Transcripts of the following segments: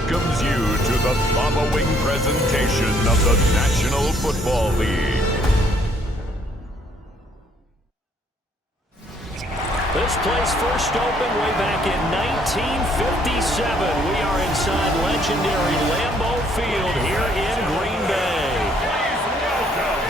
welcomes you to the following presentation of the National Football League. This place first opened way back in 1957. We are inside legendary Lambeau Field here in Green Bay. Please welcome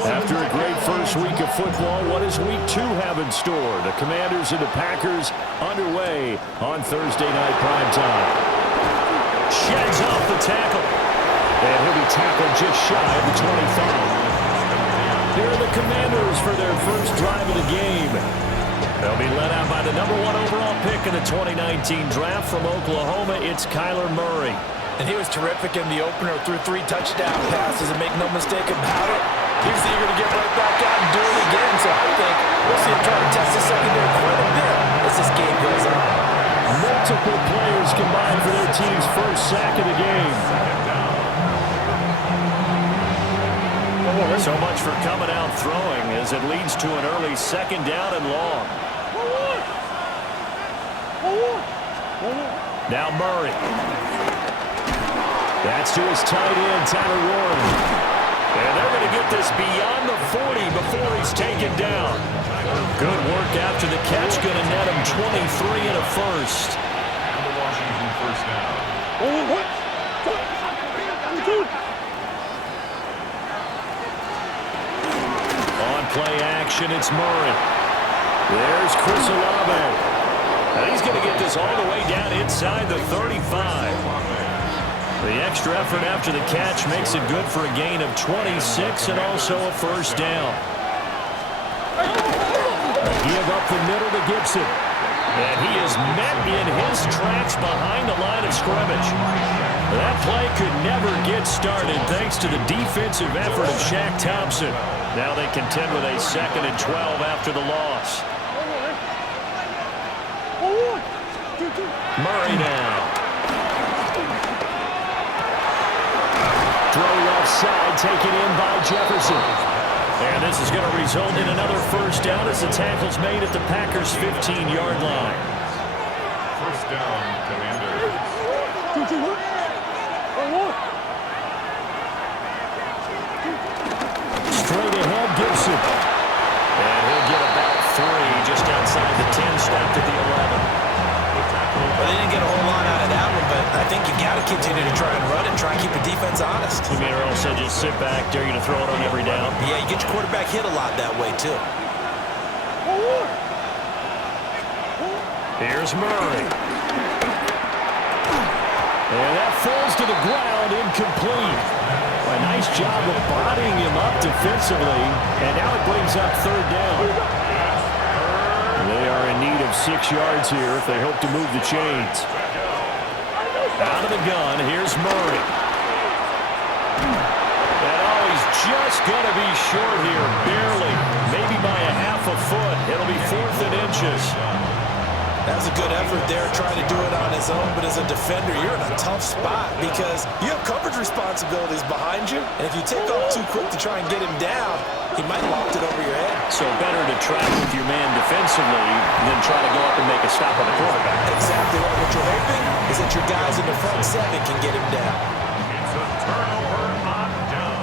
After a great first week of football, what does week 2 have in store? The Commanders and the Packers underway on Thursday night primetime. Sheds off the tackle. And he'll be tackled just shy of the 25. Here are the Commanders for their first drive of the game. They'll be led out by the number 1 overall pick in the 2019 draft from Oklahoma. It's Kyler Murray. And he was terrific in the opener, threw 3 touchdown passes, and make no mistake about it. He was eager to get right back out and do it again. So I think we'll see him try to test the secondary quite a bit as this game goes on. Multiple players combined for their team's first sack of the game. So much for coming out throwing as it leads to an early second down and long. Now Murray. That's to his tight end, Tyler Warren. And they're going to get this beyond the 40 before he's taken down. Good work after the catch, going to net him 23 and a first. And the Washington first down. On play action, it's Murray. There's Chris Olave. And he's going to get this all the way down inside the 35. The extra effort after the catch makes it good for a gain of 26 and also a first down. Give up the middle to Gibson. And he is met in his tracks behind the line of scrimmage. That play could never get started thanks to the defensive effort of Shaq Thompson. Now they contend with a 2nd and 12 after the loss. Murray now. Throw left side, taken in by Jefferson. And this is going to result in another first down as the tackle's made at the Packers' 15-yard line. First down, Commanders. Straight ahead, Gibson. And he'll get about 3 just outside the 10, stopped at the 11. Well, they didn't get a whole lot out of that one, but I think you got to continue to try and run and try and keep the defense honest. You mean Earl said just sit back, dare you to throw it on every down? Yeah, you get your quarterback hit a lot that way, too. Here's Murray. And that falls to the ground, incomplete. A nice job of bodying him up defensively, and now it brings up 3rd down. They are in need of 6 yards here if they hope to move the chains. Out of the gun, here's Murray. And he's just going to be short here, barely, maybe by a half a foot. It'll be 4th and inches. That was a good effort there, trying to do it on his own, but as a defender, you're in a tough spot because you have coverage responsibilities behind you, and if you take off too quick to try and get him down, he might loft it over your head. So better to track with your man defensively than try to go up and make a stop on the quarterback. Exactly right. What you're hoping is that your guys in the front 7 can get him down. It's a turnover on down.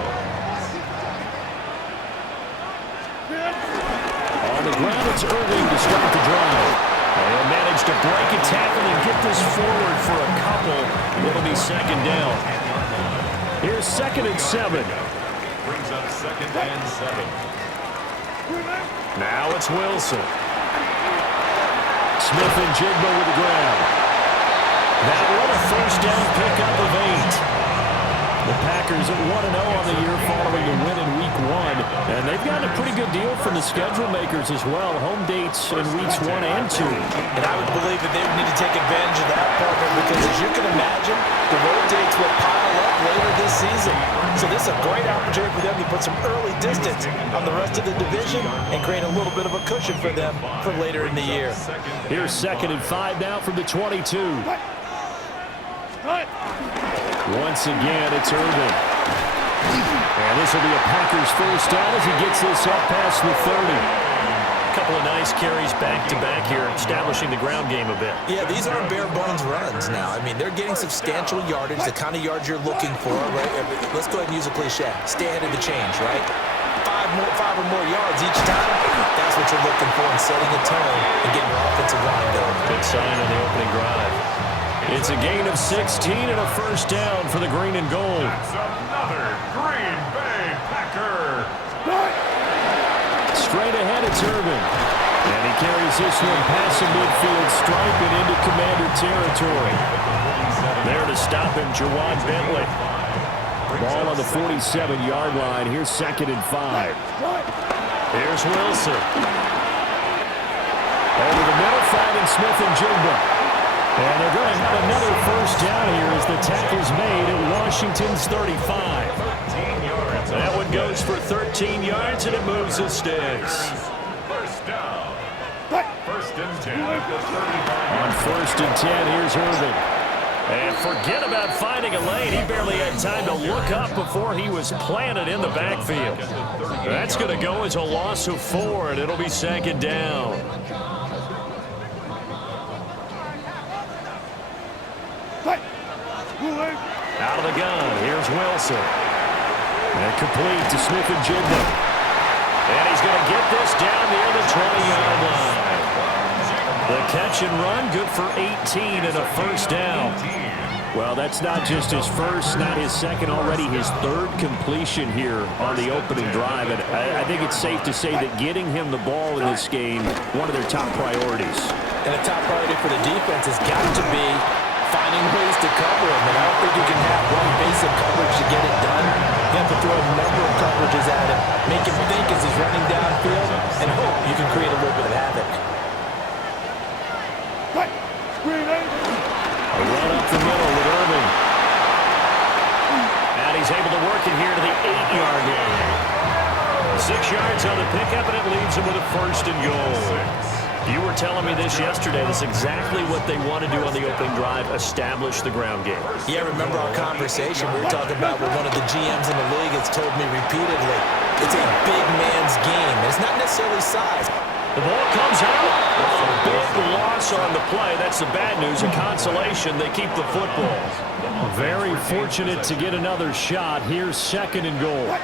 On the ground, it's Irving to start the drive. They'll manage to break a tackle and get this forward for a couple. It'll be 2nd down. Here's 2nd and 7. Brings up 2nd and 7. Now it's Wilson. Smith and Jigba with the ground. That one a first down pickup of 8. The Packers at 1-0 on the year following a win in Week 1. And they've gotten a pretty good deal from the schedule makers as well. Home dates in Weeks 1 and 2. And I would believe that they would need to take advantage of that, partner, because as you can imagine, the road dates will pile up later this season. So this is a great opportunity for them to put some early distance on the rest of the division and create a little bit of a cushion for them for later in the year. Here's 2nd and 5 now from the 22. Once again, it's Irving. And this will be a Packers first down as he gets this up past the 30. A couple of nice carries back-to-back here, establishing the ground game a bit. Yeah, these aren't bare-bones runs now. I mean, they're getting substantial yardage, the kind of yards you're looking for, right? Let's go ahead and use a cliche. Stay ahead of the change, right? Five or more yards each time, that's what you're looking for in setting a tone and getting your offensive line going. Good sign on the opening drive. It's a gain of 16 and a first down for the green and gold. That's another Green Bay Packer. Straight ahead, it's Irvin. And he carries this one past the midfield stripe and into Commander territory. There to stop him, Jawan Bentley. Ball on the 47-yard line. Here's 2nd and 5. Here's Wilson. Over the middle, finding Smith and Jigba. And they're going to have another first down here as the tackle's made at Washington's 35. That one goes for 13 yards, and it moves the sticks. First down. First and 10 at the 35. On 1st and 10, here's Irvin. And forget about finding a lane. He barely had time to look up before he was planted in the backfield. That's going to go as a loss of 4, and it'll be 2nd down. Out of the gun, here's Wilson. And complete to Smith and Jigba. And he's going to get this down near the 20-yard line. The catch and run, good for 18 and a first down. Well, that's not just his first, not his second, already his 3rd completion here on the opening drive. And I think it's safe to say that getting him the ball in this game, one of their top priorities. And a top priority for the defense has got to be finding ways to cover him. And I don't think you can have one basic coverage to get it done. You have to throw a number of coverages at him, make him think as he's running downfield, and hope you can create a little bit of havoc. A run up the middle with Irving. And he's able to work it here to the 8-yard line. 6 yards on the pickup, and it leaves him with a first and goal. You were telling me this yesterday. That's exactly what they want to do on the opening drive, establish the ground game. Yeah, remember our conversation we were talking about with one of the GMs in the league has told me repeatedly, it's a big man's game. It's not necessarily size. The ball comes out. A big loss on the play. That's the bad news. A consolation, they keep the football. Very fortunate to get another shot. Here's 2nd and goal.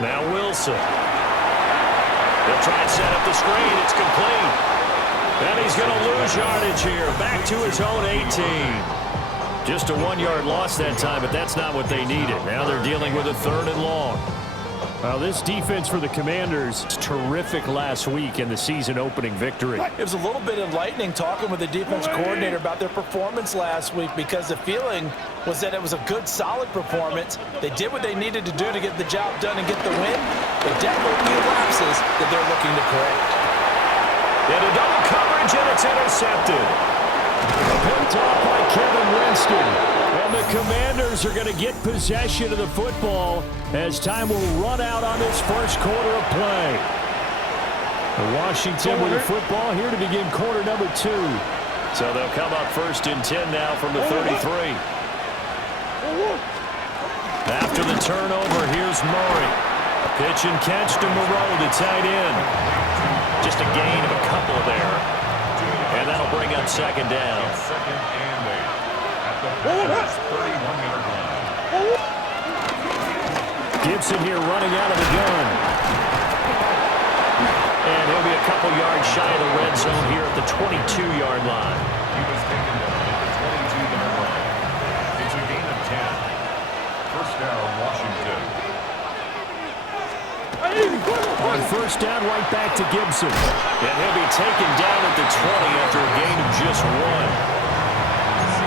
Now Wilson. They'll try and set up the screen. It's complete. And he's going to lose yardage here. Back to his own 18. Just a 1-yard loss that time, but that's not what they needed. Now they're dealing with a 3rd and long. Well, this defense for the Commanders was terrific last week in the season-opening victory. It was a little bit enlightening talking with the defense coordinator about their performance last week because the feeling was that it was a good, solid performance. They did what they needed to do to get the job done and get the win. But definitely a few lapses that they're looking to correct. And a double coverage, and it's intercepted. Picked off by Kevin Winston. And the Commanders are going to get possession of the football as time will run out on this first quarter of play. Washington with the football here to begin quarter number 2. So they'll come up 1st and 10 now from the 33. After the turnover, here's Murray. Pitch and catch to Moreau, the tight end. Just a gain of a couple there. And that'll bring up 2nd down. Gibson here running out of the gun. And he'll be a couple yards shy of the red zone here at the 22-yard line. He was taken down at the 22-yard line. It's a gain of 10. First down, Washington. On first down, right back to Gibson. And he'll be taken down at the 20 after a gain of just 1.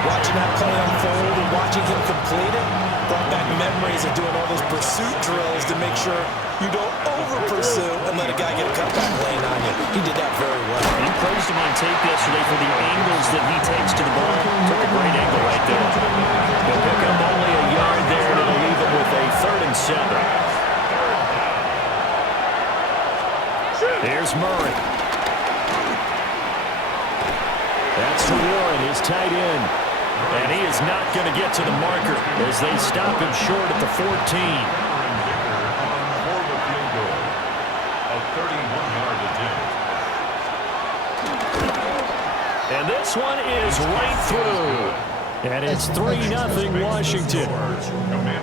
Watching that play unfold and watching him complete it brought back memories of doing all those pursuit drills to make sure you don't over-pursue and let a guy get a cutback lane on you. He did that very well. You praised him on tape yesterday for the angles that he takes to the ball. Took a great angle right there. He'll pick up only a yard there, and it'll leave him with a 3rd and 7. There's Murray. That's to Warren, his tight end. And he is not going to get to the marker as they stop him short at the 14. And this one is right through. And it's 3-0 Washington.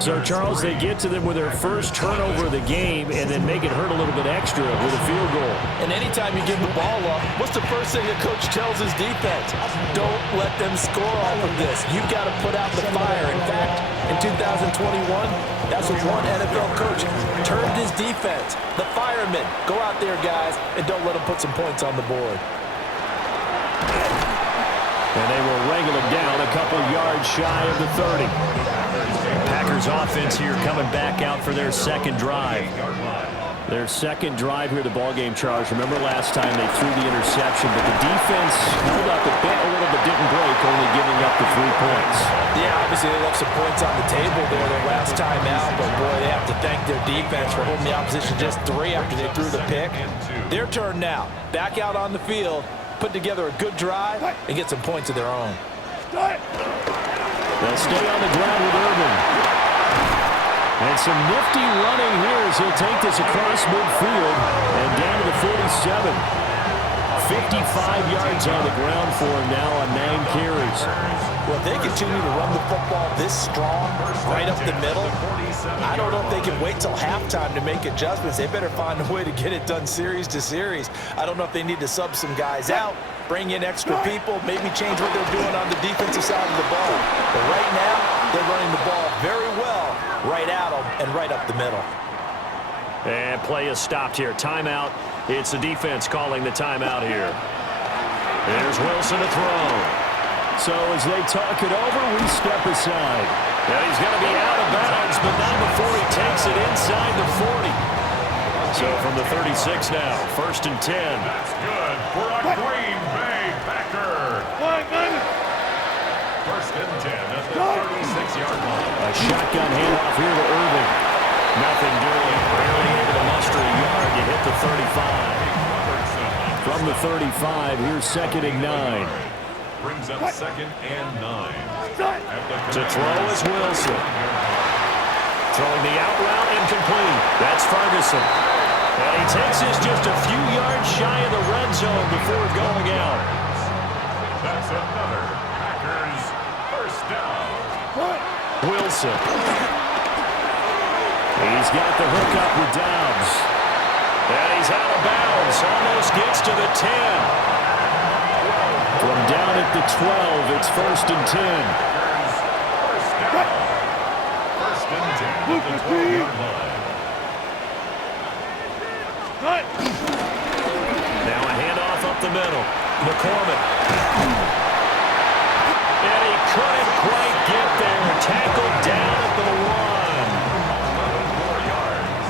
So, Charles, they get to them with their first turnover of the game and then make it hurt a little bit extra with a field goal. And anytime you give the ball up, what's the first thing a coach tells his defense? Don't let them score off of this. You've got to put out the fire. In fact, in 2021, that's what one NFL coach termed his defense. The firemen. Go out there, guys, and don't let them put some points on the board. And they will wrangle it down a couple yards shy of the 30. Packers offense here coming back out for their 2nd drive. Their 2nd drive here, the ballgame, Charles. Remember last time they threw the interception, but the defense held up a little but didn't break, only giving up the 3 points. Yeah, obviously they left some points on the table there their last time out, but boy, they have to thank their defense for holding the opposition just 3 after they threw the pick. Their turn now. Back out on the field, put together a good drive, and get some points of their own. They'll stay on the ground with Irvin. And some nifty running here as he'll take this across midfield and down to the 47. 55 yards on the ground for him now on 9 carries. Well, if they continue to run the football this strong, right up the middle, I don't know if they can wait till halftime to make adjustments. They better find a way to get it done series to series. I don't know if they need to sub some guys out, bring in extra people, maybe change what they're doing on the defensive side of the ball. But right now, they're running the ball very well right at them and right up the middle. And play is stopped here. Timeout. It's the defense calling the timeout here. There's Wilson to throw. So as they talk it over, we step aside. And he's going to be out of bounds, but not before he takes it inside the 40. So from the 36 now, 1st and 10. That's good for a Green Bay Packer. 1st and 10 at the 36-yard line. A shotgun handoff here to Irvin. Nothing doing. Barely able to muster a yard to hit the 35. From the 35, here's 2nd and 9. Brings up 2nd and 9. To throw is Wilson. Throwing the out route incomplete. That's Ferguson. And he takes this just a few yards shy of the red zone before going out. That's another Packers 1st down. Wilson. He's got the hook up with Dobbs. And he's out of bounds. Almost gets to the 10. From down at the 12, it's 1st and 10. First and 10 at the 12-yard line. Now a handoff up the middle. McCormick. And he couldn't quite get there. Tackled down at the 4 yards.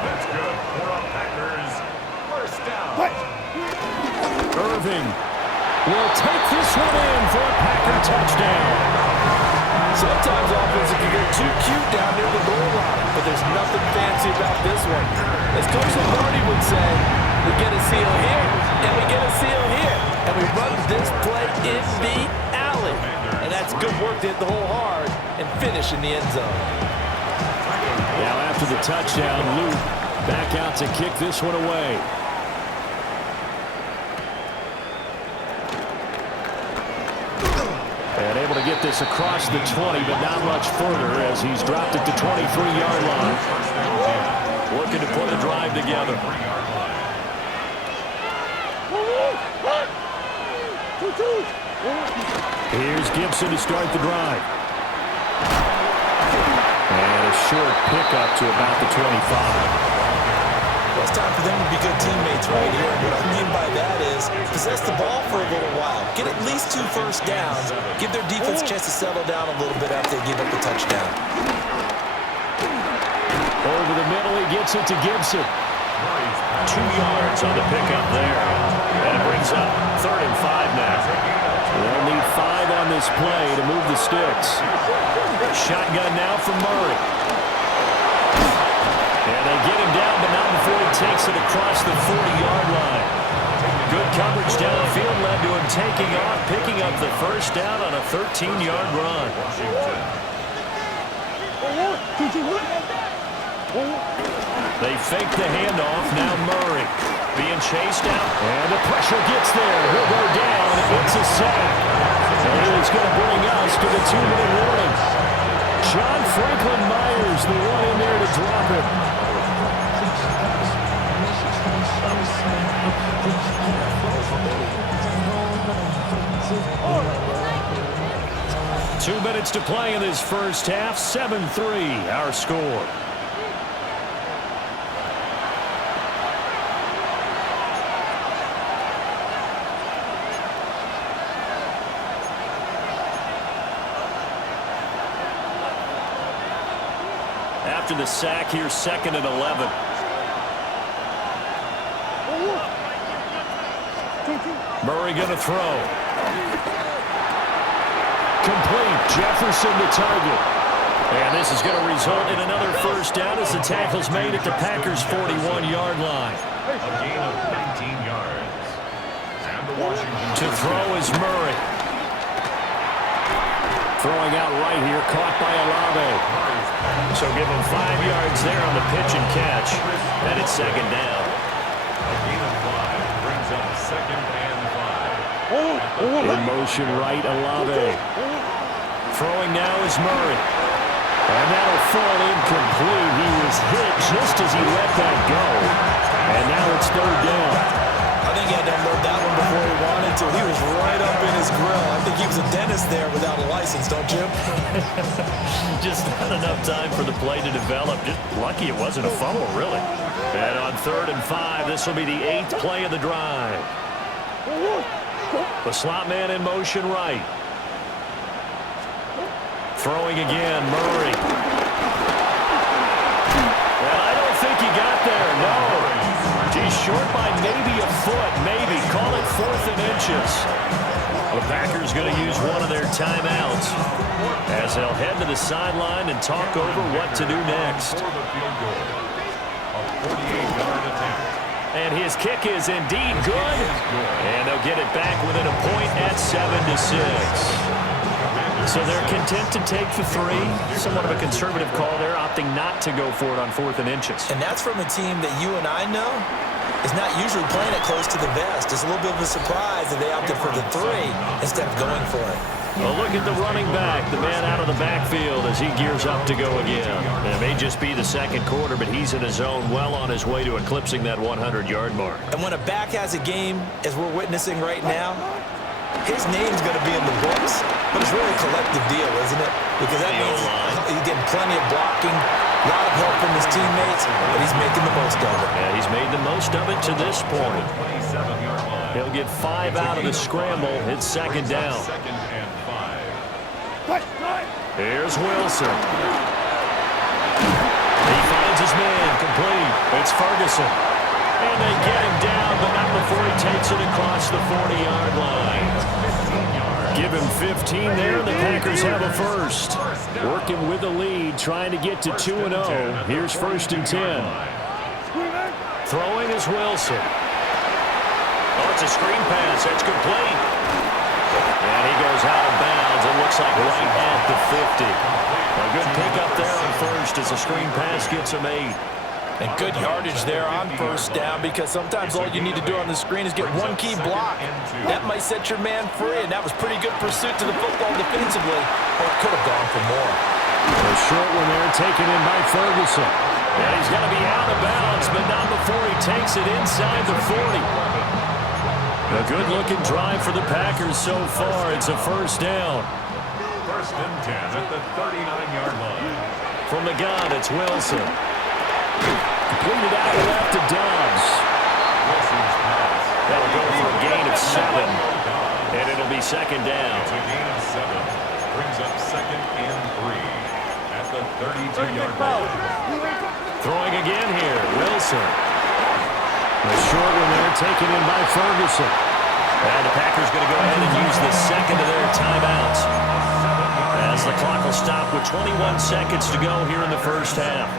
That's good for our Packers. First down. Irving will take this one in for a Packer touchdown. Sometimes offenses can get too cute down near the goal line, but there's nothing fancy about this one. As Coach Lombardi would say, we get a seal here, and we get a seal here, and we run this play in the alley. And that's good work to hit the hole hard and finish in the end zone. Now after the touchdown, Luke back out to kick this one away. And able to get this across the 20, but not much further as he's dropped it to 23-yard line. Looking to put a drive together. Here's Gibson to start the drive. And a short pickup to about the 25. Well, it's time for them to be good teammates right here. And what I mean by that is possess the ball for a little while. Get at least 2 first downs. Give their defense a chance to settle down a little bit after they give up the touchdown. Over the middle, he gets it to Gibson. 2 yards on the pickup there. And it brings up 3rd and 5 now. They'll need 5 on this play to move the sticks. Shotgun now from Murray. And they get him down, but not before he takes it across the 40-yard line. Good coverage downfield led to him taking off, picking up the first down on a 13-yard run. They fake the handoff. Now Murray being chased out. And the pressure gets there. He'll go down. It's a sack. And it's going to bring us to the 2-minute warning. John Franklin Myers, the one in there to drop it. Two minutes to play in this first half. 7-3, our score. After the sack, here's 2nd and 11. Murray going to throw. Complete. Jefferson the target. And this is going to result in another first down as the tackle's made at the Packers' 41-yard line. A gain of 19 yards. And the Washington To throw is Murray. Throwing out right here, caught by Olave. So give him 5 yards there on the pitch and catch. And it's 2nd down. A gain of 5 brings up 2nd and 5. In motion right, Olave. Throwing now is Murray. And that'll fall incomplete. He was hit just as he let that go. And now it's 3rd down. I think he had to unload that one before he wanted to. He was right up in his grill. I think he was a dentist there without a license, don't you? Just not enough time for the play to develop. Just lucky it wasn't a fumble, really. And on 3rd and 5, this will be the 8th play of the drive. The slot man in motion right. Throwing again, Murray. And I don't think he got there, no. He's short by maybe a foot, maybe. Call it 4th and inches. The Packers going to use one of their timeouts as they'll head to the sideline and talk over what to do next. For the field goal. A 48-yard attempt. And his kick is indeed good. And they'll get it back within a point at 7-6. So they're content to take the 3. Somewhat of a conservative call there, opting not to go for it on 4th and inches. And that's from a team that you and I know is not usually playing it close to the vest. It's a little bit of a surprise that they opted for the 3 instead of going for it. A look at the running back, the man out of the backfield as he gears up to go again. It may just be the second quarter, but he's in his zone, well on his way to eclipsing that 100-yard mark. And when a back has a game, as we're witnessing right now, his name's going to be in the books, but it's really a collective deal, isn't it? Because that means he's getting plenty of blocking, a lot of help from his teammates, but he's making the most of it. Yeah, he's made the most of it to this point. He'll get 5 out of the scramble. It's second down. Here's Wilson. He finds his man, complete. It's Ferguson. And they get him down, but not before he takes it across the 40-yard line. Give him 15 there, and the Packers have a first. Working with a lead, trying to get to 2-0. Here's first and 10. Throwing is Wilson. Oh, it's a screen pass. That's complete. And he goes out of bounds. It looks like right at the 50. A good pickup there on first as the screen pass gets him 8. And good yardage there on first down, because sometimes all you need to do on the screen is get one key block. That might set your man free, and that was pretty good pursuit to the football defensively, or it could have gone for more. A short one there taken in by Ferguson. Yeah, he's going to be out of bounds, but not before he takes it inside the 40. A good-looking drive for the Packers so far. It's a first down. First and 10 at the 39-yard line. From the gun, it's Wilson. Completed out left to Dobbs. That'll go for a gain of 7. And it'll be second down. It's a gain of 7. Brings up second and 3 at the 32-yard line. Throwing again here, Wilson. A short one there taken in by Ferguson. And the Packers going to go ahead and use the second of their timeouts, as the clock will stop with 21 seconds to go here in the first half.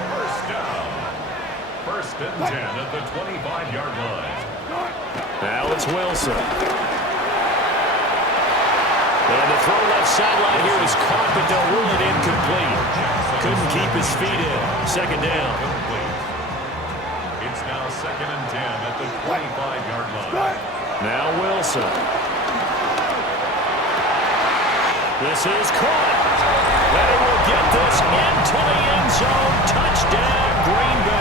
First and 10 at the 25-yard line. Now it's Wilson. And the throw left sideline here is caught, but they'll rule it incomplete. Couldn't keep his feet in. Second down. It's now second and 10 at the 25-yard line. Now Wilson. This is caught. And he will get this into the end zone. Touchdown, Green Bay.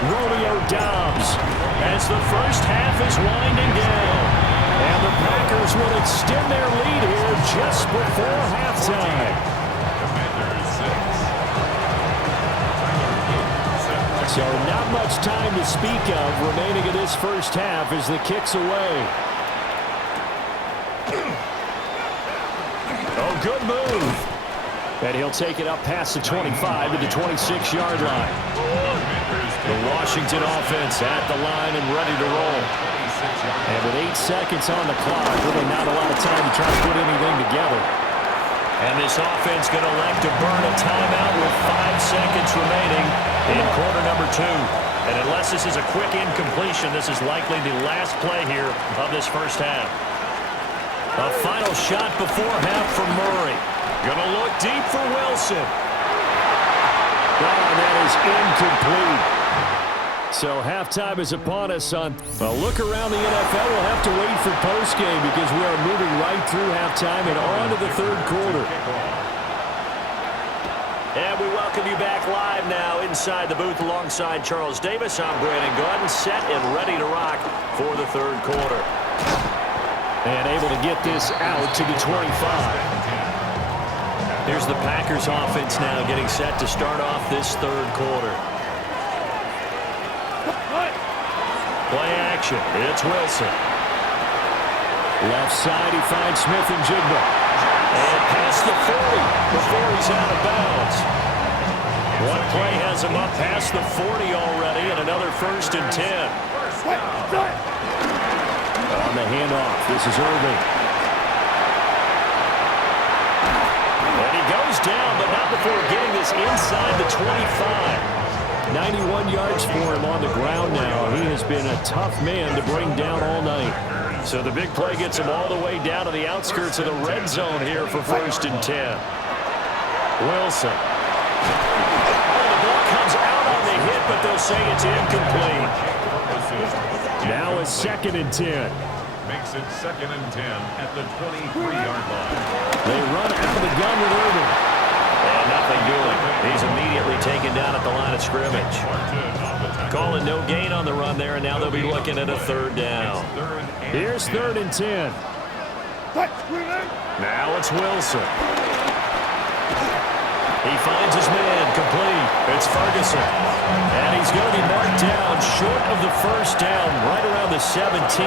Romeo Dobbs As the first half is winding down. And the Packers will extend their lead here just before halftime. So not much time to speak of remaining in this first half as the kick's away. Oh, good move. And he'll take it up past the 25 to the 26-yard line. The Washington offense at the line and ready to roll. And with 8 seconds on the clock, really not a lot of time to try to put anything together. And this offense going to elect to burn a timeout with 5 seconds remaining in quarter number 2. And unless this is a quick incompletion, this is likely the last play here of this first half. A final shot before half from Murray. Going to look deep for Wilson. Oh, that is incomplete. So halftime is upon us on a look around the NFL. We'll have to wait for postgame because we are moving right through halftime and on to the third quarter. And we welcome you back live now inside the booth alongside Charles Davis. I'm Brandon Gordon, set and ready to rock for the third quarter. And able to get this out to the 25. Here's the Packers offense now getting set to start off this third quarter. Play action. It's Wilson. Left side, he finds Smith and Jigba. And past the 40 before he's out of bounds. One play has him up past the 40 already, and another first and 10. On the handoff, this is Irving. And he goes down, but not before getting this inside the 25. 91 yards for him on the ground now. He has been a tough man to bring down all night. So the big play gets him all the way down to the outskirts of the red zone here for first and 10. Wilson. Oh, the ball comes out on the hit, but they'll say it's incomplete. Now a second and 10. makes it 2nd and 10 at the 23-yard line. They run out of the gun with Irvin. And nothing doing. He's immediately taken down at the line of scrimmage. Calling no gain on the run there, and now they'll be looking at a 3rd down. Here's 3rd and 10. Now it's Wilson. He finds his man, complete. It's Ferguson. And he's going to be marked down short of the 1st down, right around the 17.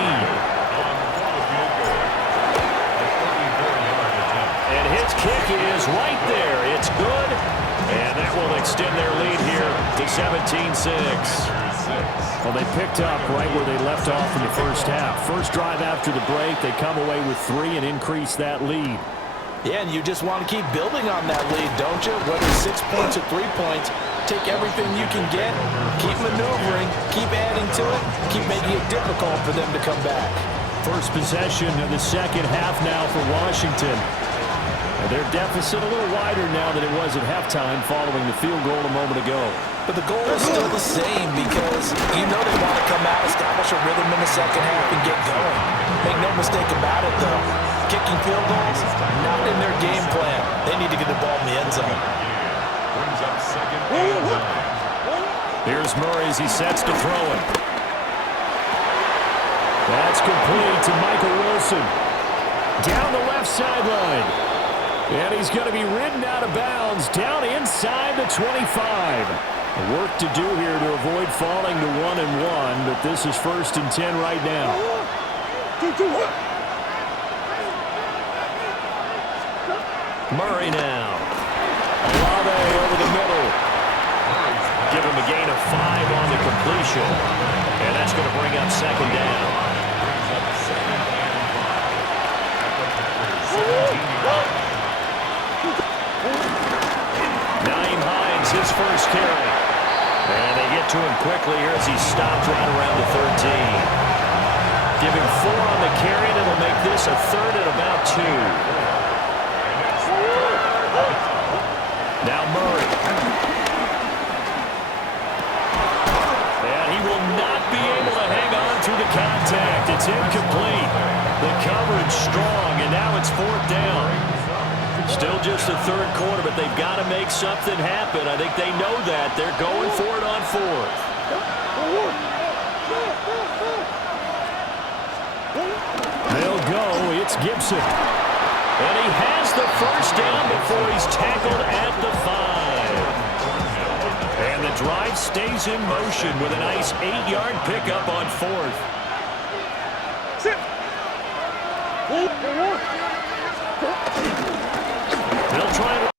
And his kick is right there. It's good. And that will extend their lead here to 17-6. Well, they picked up right where they left off in the 1st half. First drive after the break, they come away with 3 and increase that lead. Yeah, and you just want to keep building on that lead, don't you? Whether 6 points or 3 points, take everything you can get, keep maneuvering, keep adding to it, keep making it difficult for them to come back. First possession of the 2nd half now for Washington. And their deficit a little wider now than it was at halftime following the field goal a moment ago. But the goal is still the same because you know they want to come out, establish a rhythm in the 2nd half, and get going. Make no mistake about it, though. Kicking field goals, not in their game plan. They need to get the ball in the end zone. Brings up 2nd and 9. Here's Murray as he sets to throw it. That's complete to Michael Wilson. Down the left sideline. And he's going to be ridden out of bounds down inside the 25. Work to do here to avoid falling to 1-1, but this is 1st and 10 right now. Murray now. Olave over the middle. Give him a gain of 5 on the completion. And that's going to bring up 2nd down. Naeem Hines, his first carry. And they get to him quickly here as he stopped right around the 13. Give him 4 on the carry, and it'll make this a 3rd and about 2. Now Murray. And he will not be able to hang on through the contact. It's incomplete. The coverage strong, and now it's 4th down. Still just the 3rd quarter, but they've got to make something happen. I think they know that. They're going for it on 4th. They'll go. It's Gibson. And he has the 1st down before he's tackled at the 5. And the drive stays in motion with a nice 8-yard pickup on 4th. They'll try to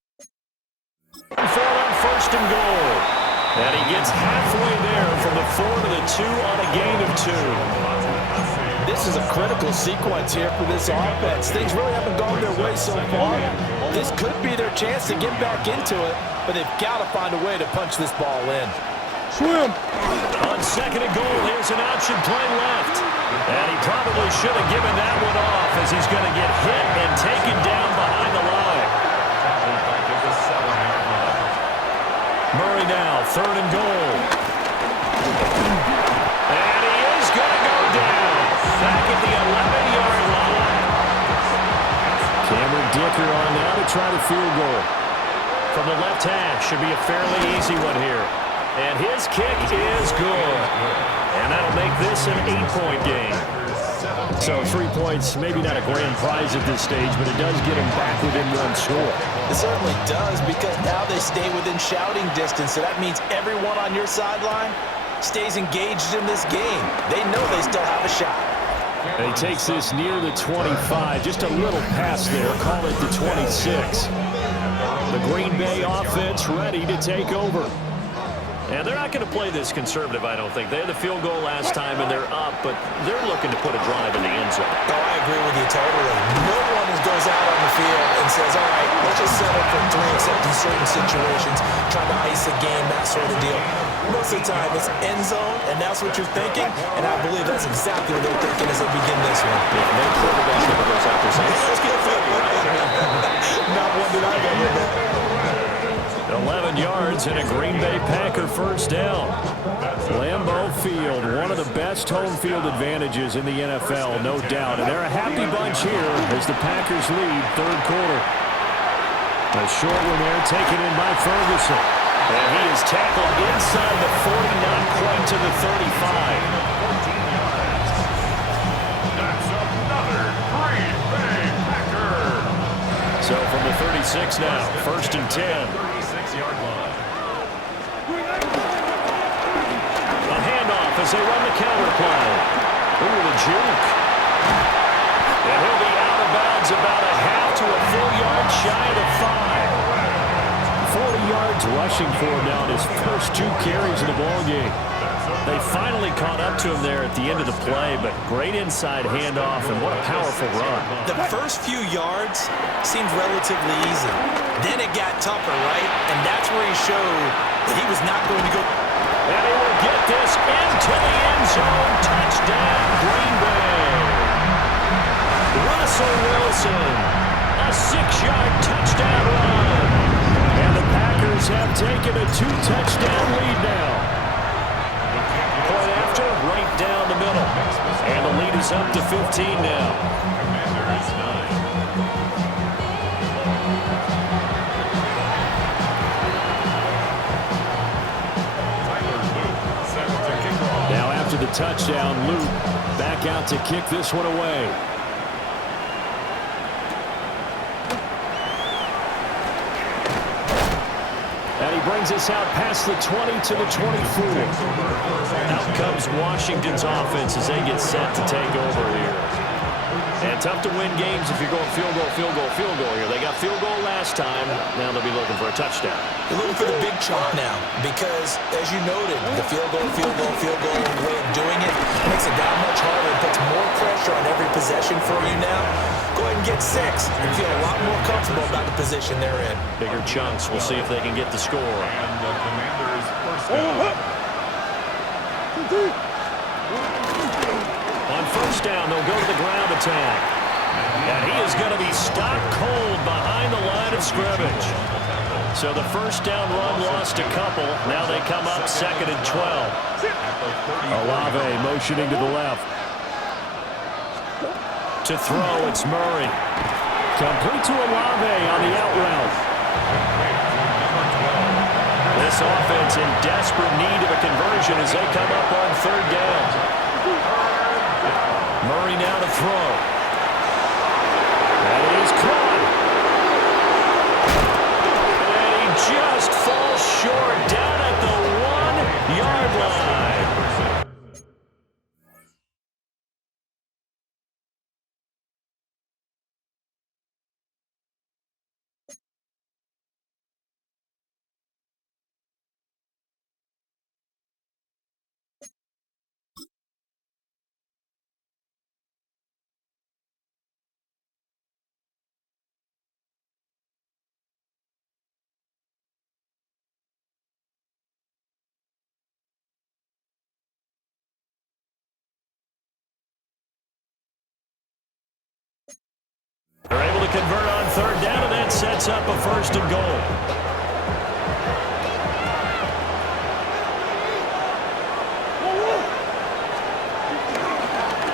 run for it on 1st and goal. And he gets halfway there from the 4 to the 2 on a gain of 2. This is a critical sequence here for this offense. Things really haven't gone their way so far. This could be their chance to get back into it, but they've got to find a way to punch this ball in. Swim. On 2nd and goal, here's an option play left. And he probably should have given that one off as he's going to get hit and taken down behind the line. Murray now, 3rd and goal. And he is going to go down. Back at the 11-yard line. Cameron Dicker on now to try the field goal. From the left hash, should be a fairly easy one here. And his kick is good. And that'll make this an 8-point game. So 3 points, maybe not a grand prize at this stage, but it does get him back within 1 score. It certainly does, because now they stay within shouting distance, so that means everyone on your sideline stays engaged in this game. They know they still have a shot. And he takes this near the 25, just a little pass there, call it the 26. The Green Bay offense ready to take over. And they're not going to play this conservative, I don't think. They had the field goal last time, and they're up, but they're looking to put a drive in the end zone. Oh, I agree with you totally. No one goes out on the field and says, all right, let's just settle for 3, except in certain situations, trying to ice a game, that sort of deal. Most of the time, it's end zone, and that's what you're thinking, and I believe that's exactly what they're thinking as they begin this one. Yeah, no quarterback ever goes out there saying, let's get 30, right? Not one that I've ever met. 11 yards yards and a Green Bay Packer first down. Lambeau Field, one of the best home field advantages in the NFL, no doubt. And they're a happy bunch here as the Packers lead third quarter. A short one there taken in by Ferguson. And he is tackled inside the 40, not quite to the 35. That's another Green Bay Packer. So from the 36 now, first and 10. 36-yard line. A handoff as they run the counter play. Ooh, the juke. And he'll be out of bounds about a half to a full yard shy of the 5. 40 yards rushing for him now in his first 2 carries of the ballgame. They finally caught up to him there at the end of the play, but great inside handoff, and what a powerful run. The first few yards seemed relatively easy. Then it got tougher, right? And that's where he showed that he was not going to go. And he will get this into the end zone. Touchdown, Green Bay. Russell Wilson, a 6-yard touchdown run. And the Packers have taken a 2-touchdown lead now. Point after, right down the middle. And the lead is up to 15 now. Commanders 9. Now after the touchdown, Luke back out to kick this one away. And he brings us out past the 20 to the 24. Out comes Washington's offense as they get set to take over here. And tough to win games if you're going field goal, field goal, field goal here. They got field goal last time. Now they'll be looking for a touchdown. They're looking for the big chunk now because, as you noted, the field goal way of doing it makes it that much harder. It puts more pressure on every possession for you now. Go ahead and get 6 and feel a lot more comfortable about the position they're in. Bigger chunks. We'll see if they can get the score. And the Commanders first down. On first down, they'll go to the ground attack. And he is going to be stopped cold behind the line of scrimmage. So the first down run lost a couple. Now they come up second and 12. Olave motioning to the left. To throw, it's Murray. Complete to Olave on the out route. This offense in desperate need of a conversion as they come up on third down. Murray now to throw. That is caught. And he just falls short down at the 1-yard line. They're able to convert on third down, and that sets up a first and goal.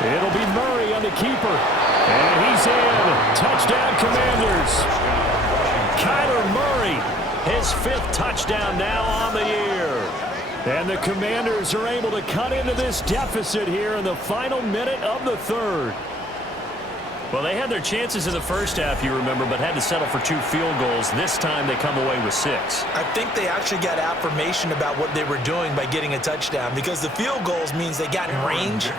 It'll be Murray on the keeper. And he's in. Touchdown, Commanders. Kyler Murray, his 5th touchdown now on the year. And the Commanders are able to cut into this deficit here in the final minute of the third. Well, they had their chances in the first half, you remember, but had to settle for 2 field goals. This time they come away with 6. I think they actually got affirmation about what they were doing by getting a touchdown because the field goals means they got in range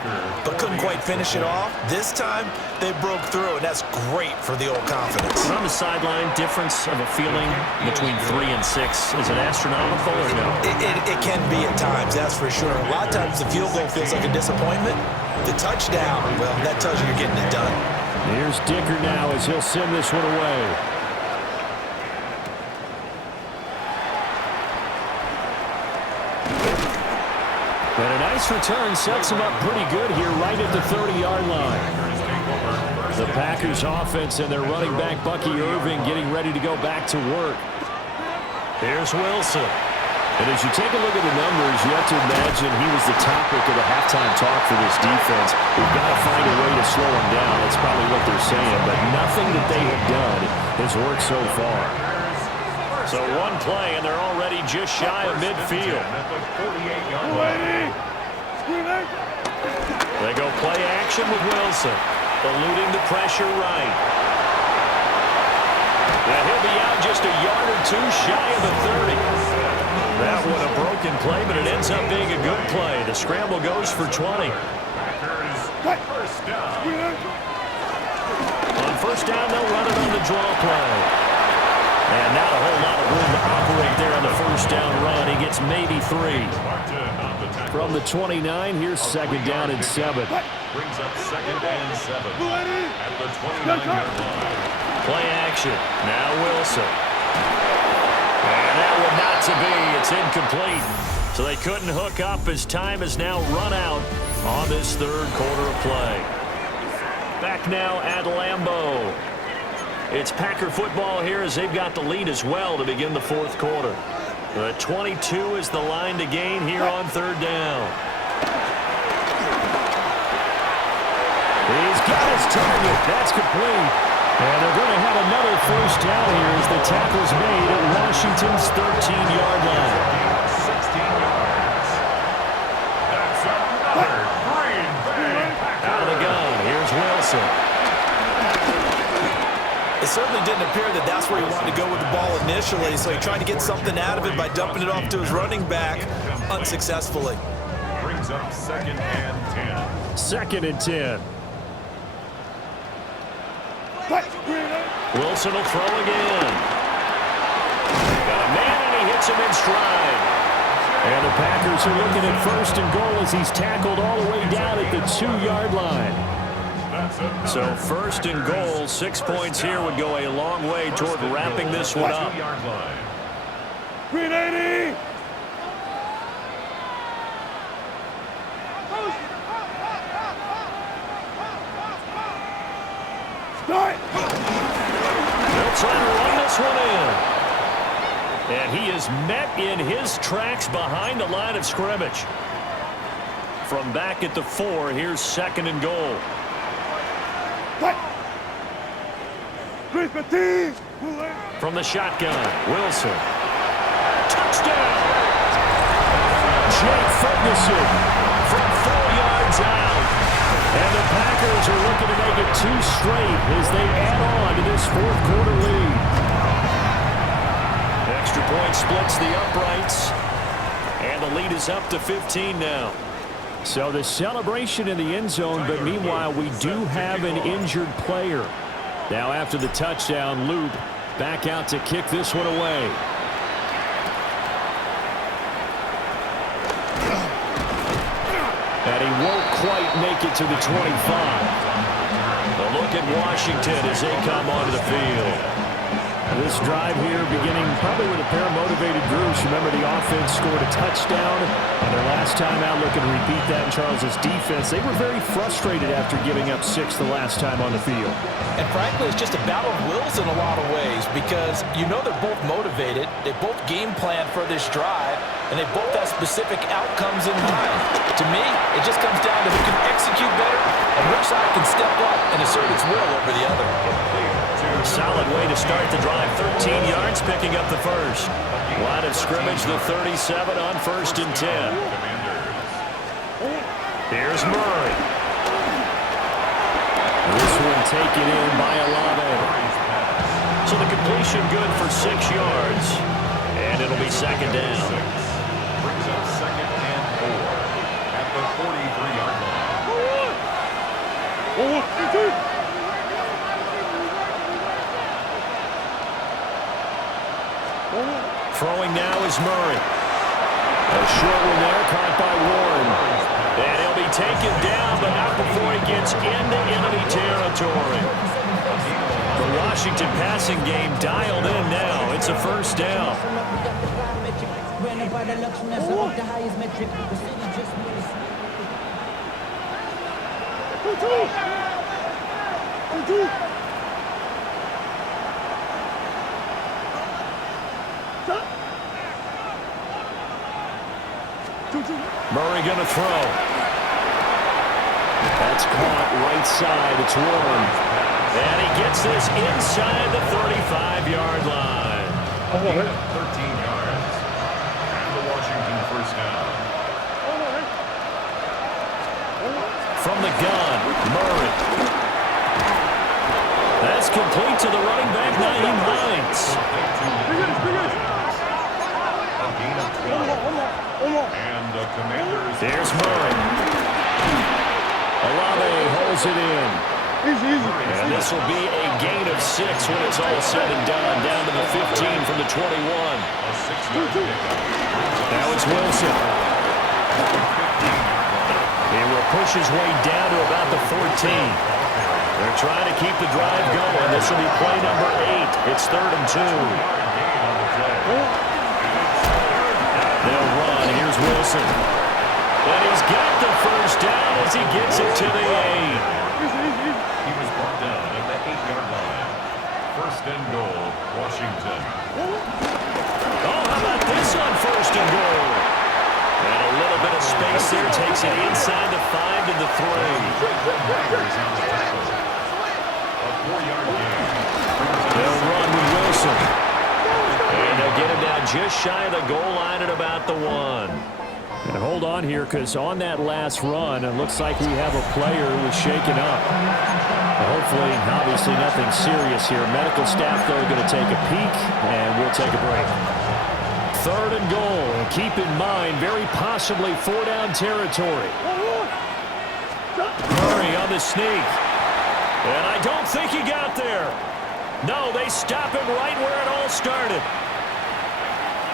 but couldn't quite finish it off. This time, they broke through, and that's great for the old confidence. On the sideline, difference of a feeling between 3 and 6, is it astronomical or no? It can be at times, that's for sure. A lot of times the field goal feels like a disappointment. The touchdown, well, that tells you you're getting it done. Here's Dicker now as he'll send this one away. And a nice return sets him up pretty good here right at the 30-yard line. The Packers offense and their running back Bucky Irving getting ready to go back to work. Here's Wilson. And as you take a look at the numbers, you have to imagine he was the topic of the halftime talk for this defense. We've got to find a way to slow him down. That's probably what they're saying. But nothing that they have done has worked so far. So one play, and they're already just shy of midfield. They go play action with Wilson, eluding the pressure right. Now he'll be out just a yard or two shy of the 30. That one a broken play, but it ends up being a good play. The scramble goes for 20. On first down, they'll run it on the draw play. And not a whole lot of room to operate there on the first down run. He gets maybe 3. From the 29, here's second down and 7. Brings up second and 7 at the 29-yard line. Play action. Now Wilson. And that one not to be. It's incomplete. So they couldn't hook up as time is now run out on this third quarter of play. Back now at Lambeau. It's Packer football here as they've got the lead as well to begin the fourth quarter. 22 is the line to gain here on third down. He's got his target. That's complete. And they're going to have another first down here as the tackle's made at Washington's 13-yard line. 16 yards. That's another Green Bay. Out of the gun, here's Wilson. It certainly didn't appear that that's where he wanted to go with the ball initially, so he tried to get something out of it by dumping it off to his running back unsuccessfully. Brings up second and 10. Second and 10. Wilson will throw again. Got a man, and he hits him in stride. And the Packers are looking at first and goal as he's tackled all the way down at the 2-yard line. So first and goal, 6 points here would go a long way toward wrapping this one up. Green 80! Start! They'll try to run this one in. And he is met in his tracks behind the line of scrimmage. From back at the 4, here's second and goal. From the shotgun, Wilson. Touchdown! Jake Ferguson From 4 yards out. And the Packers are looking to make it 2 straight as they add on to this fourth quarter lead. Extra point splits the uprights. And the lead is up to 15 now. So the celebration in the end zone, but meanwhile we do have an injured player. Now after the touchdown, Loop back out to kick this one away. And he won't quite make it to the 25. A look at Washington as they come onto the field. This drive here beginning probably with a pair of motivated groups. Remember, the offense scored a touchdown on their last time out. Looking to repeat that in Charles's defense. They were very frustrated after giving up 6 the last time on the field. And frankly, it's just a battle of wills in a lot of ways because you know they're both motivated. They both game plan for this drive, and they both have specific outcomes in mind. To me, it just comes down to who can execute better and which side can step up and assert its will over the other. Solid way to start the drive. 13 yards, picking up the first. Line of scrimmage, the 37 on first and 10. Here's Murray. This one taken in by Olave. So the completion good for 6 yards. And it'll be second down. Brings up second and 4 at the 43-yard line. Throwing now is Murray. A short one there, caught by Warren. And he'll be taken down, but not before he gets into enemy territory. The Washington passing game dialed in now. It's a first down. Murray going to throw. That's caught right side. It's Warren. And he gets this inside the 35-yard line. 13 yards. And the Washington first down. From the gun, Murray. That's complete to the running back, Naeem Hines. A gain of 12. And the Commanders. There's Murray. Olave holds it in. And this will be a gain of 6 when it's all said and done. Down to the 15 from the 21. A 6-yard pickup. Now it's Wilson. He will push his way down to about the 14. They're trying to keep the drive going. This will be play number 8. It's 3rd and 2. They'll run. Here's Wilson. And he's got the first down as he gets it to the 8. He was brought down at the 8-yard line. First and goal, Washington. Oh, how about this on 1st and goal? And a little bit of space there takes it inside the 5 to the 3. A 4-yard gain. They'll run with Wilson. And they'll get him down just shy of the goal line at about the 1. And hold on here, because on that last run, it looks like we have a player who was shaken up. Hopefully, obviously nothing serious here. Medical staff, though, going to take a peek, and we'll take a break. 3rd and goal. Keep in mind, very possibly 4-down territory. Murray on the sneak. And I don't think he got there. No, they stop him right where it all started.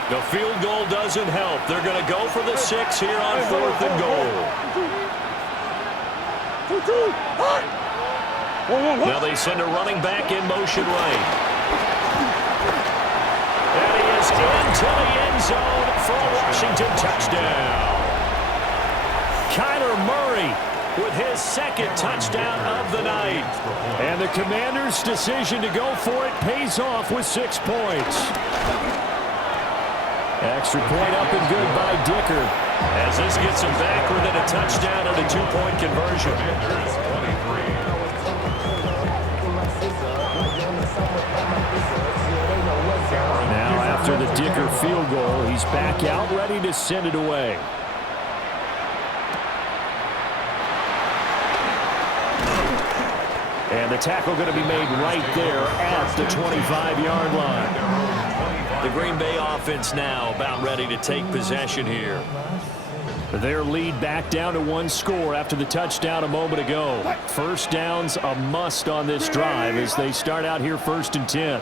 The field goal doesn't help. They're going to go for the 6 here on 4th and goal. Now they send a running back in motion right. And he is into the end zone for a Washington touchdown. Kyler Murray with his 2nd touchdown of the night. And the Commanders' decision to go for it pays off with 6 points. Extra point up and good by Dicker. As this gets him back within a touchdown and a 2-point conversion. Now after the Dicker field goal, he's back out ready to send it away. And the tackle going to be made right there at the 25-yard line. The Green Bay offense now about ready to take possession here. Their lead back down to 1 score after the touchdown a moment ago. First down's a must on this drive as they start out here 1st and 10.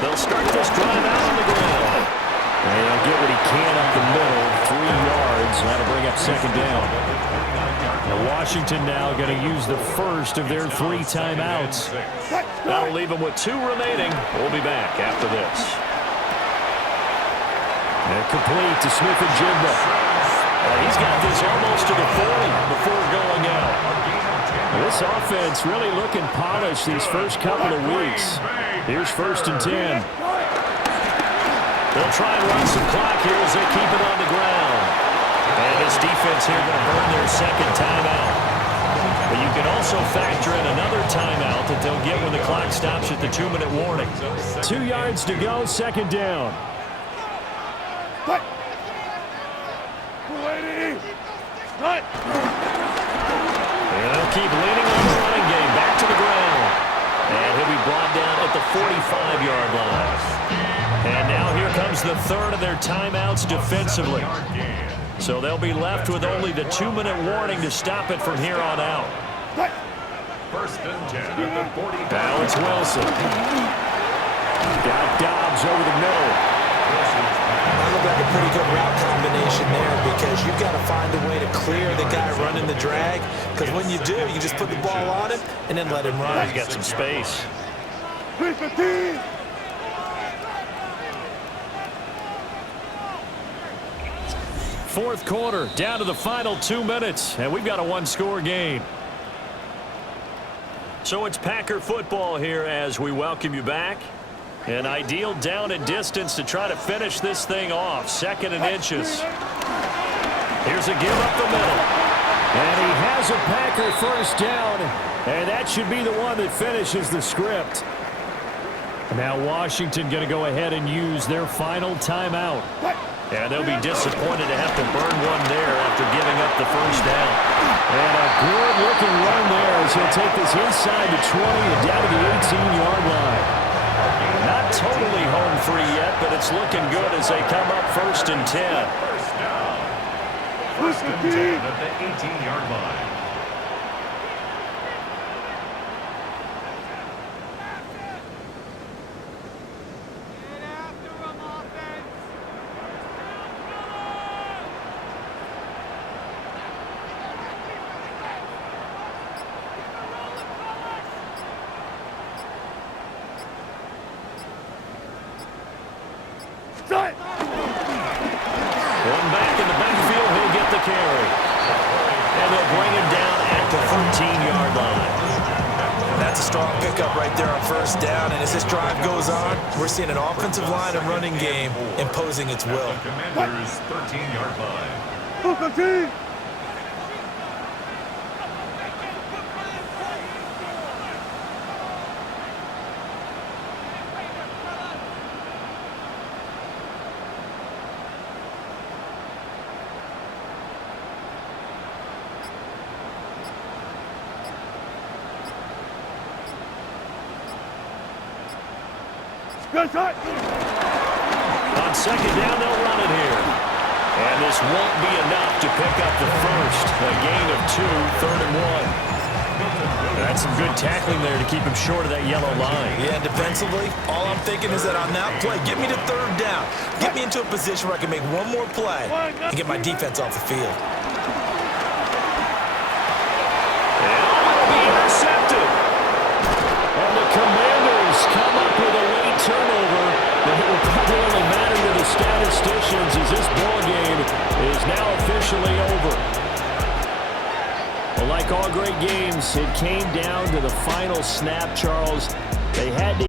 They'll start this drive out on the ground. And he'll get what he can up the middle, 3 yards. That'll bring up 2nd down. Now Washington now going to use the first of their 3 timeouts. That'll leave them with 2 remaining. We'll be back after this. And complete to Smith and Jigba. He's got this almost to the 40 before going out. This offense really looking polished these first couple of weeks. Here's 1st and 10. They'll try and run some clock here as they keep it on the ground. And this defense here going to burn their 2nd timeout. But you can also factor in another timeout that they'll get when the clock stops at the 2-minute warning. 2 yards to go, 2nd down. And they'll keep leaning on the running game. Back to the ground. And he'll be brought down at the 45-yard line. And now here comes the 3rd of their timeouts defensively. So they'll be left with only the 2-minute warning to stop it from here on out. 1st and 10 at the 40. Now it's Wilson. Got Dobbs over the middle. That looked like a pretty good route combination there because you've got to find a way to clear the guy running the drag. Because when you do, you just put the ball on him and then let him run. He's got some space. 4th quarter, down to the final 2 minutes, and we've got a 1-score game. So it's Packer football here as we welcome you back. An ideal down and distance to try to finish this thing off. 2nd and inches. Here's a give up the middle. And he has a Packer first down. And that should be the one that finishes the script. Now Washington going to go ahead and use their final timeout. And they'll be disappointed to have to burn one there after giving up the first down. And a good-looking run there as he'll take this inside the 20 and down to the 18-yard line. Not totally home free yet, but it's looking good as they come up 1st and 10. First and 10 at the 18-yard line. One back in the backfield, he'll get the carry. And they'll bring him down at the 13-yard line. That's a strong pickup right there on 1st down, and as this drive goes on, we're seeing an offensive line and running game imposing its will. The Commanders' 13-yard line. On 2nd down, they'll run it here. And this won't be enough to pick up the first. A gain of 2, 3rd and 1. That's some good tackling there to keep him short of that yellow line. Yeah, defensively, all I'm thinking is that on that play, get me to 3rd down. Get me into a position where I can make one more play and get my defense off the field. And it'll be intercepted. And the Commanders come up with a late turnover. But it will probably only matter to the statisticians as this ball game is now officially over. Well, like all great games, it came down to the final snap, Charles. They had to